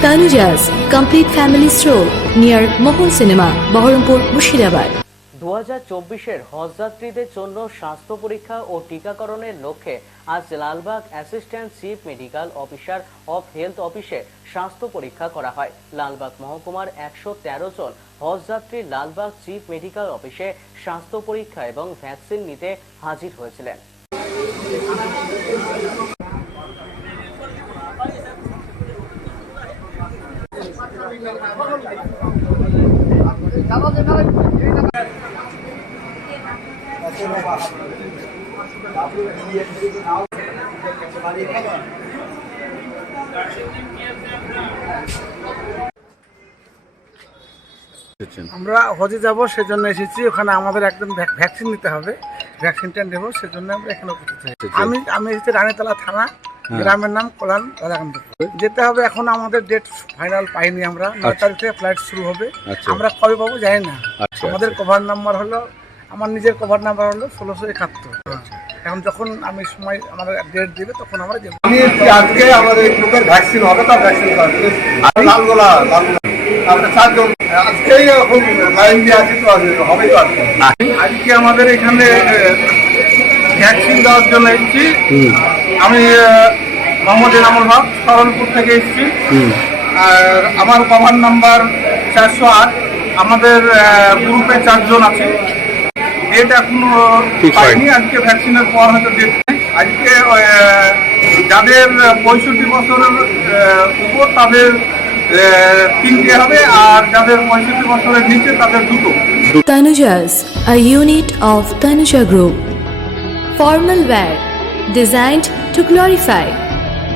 Tanujas Complete Family Stroll near Mohol Cinema, Baharampur, Mushirabad. দু হাজার চব্বিশের হজযাত্রীদের জন্য স্বাস্থ্য পরীক্ষা ও টিকাকরণের লক্ষ্যে আজ Lalbagh assistant chief medical officer of health অফিসে স্বাস্থ্য পরীক্ষা করা হয় লালবাগ মহকুমার একশো তেরো জন হজযাত্রী লালবাগ চিফ মেডিকেল অফিসে স্বাস্থ্য পরীক্ষা এবং ভ্যাকসিন নিতে হাজির হয়েছিলেন আমরা হজে যাব সেজন্য এসেছি ওখানে আমাদের একদম ভ্যাকসিন নিতে হবে ভ্যাকসিনটা নেব সেজন্য আমরা এখানে উপস্থিত হয়েছি। আমি আমি এসেছি রানীতলা থানা। গ্রামের নাম কলান রাধাকান্তপুর যেতে হবে এখন আমাদের ডেট ফাইনাল পাইনি আমরা। নয় আচ্ছা। তারিখ থেকে ফ্লাইট শুরু হবে। আচ্ছা। আমরা কবে পাবো জানি না। আচ্ছা, আমাদের। কভার নাম্বার হলো আমার নিজের কভার নাম্বার হলো ষোলোশো একাত্তর। এখন যখন আমি সময় আমাদের ডেট দিবে তখন আমরা যাব। আমি আজকে আমাদের গ্রুপের ভ্যাকসিন হবে? তার ভ্যাকসিন লালগোলা লালগোলা আমরা চারজন আজকেই এখন লাইন দিয়ে আছি তো হবে তো আজকে আজকে আমাদের এখানে ভ্যাকসিন দেওয়ার জন্য এসেছি। আমি মোহাম্মদ এনামুল হক সরলপুর থেকে এসেছি আর আমার কভার নাম্বার চারশো আট আমাদের আহ, গ্রুপে চারজন আছে ডেট এখনও পাইনি আজকে ভ্যাকসিনের পর হয়তো ডেট নেই। আজকে আহ, যাদের পঁয়ষট্টি বছরের আহ, উপর তাদের আহ, তিনটে হবে আর যাদের পঁয়ষট্টি বছরের নিচে তাদের দুটো Tanujas, a unit of Tanuja Group. Formal wear designed to glorify.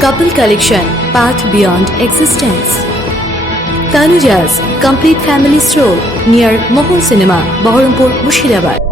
Couple collection, path beyond existence. Tanuja's complete family stroll near Mohan Cinema, Baharampur, Mushirabad.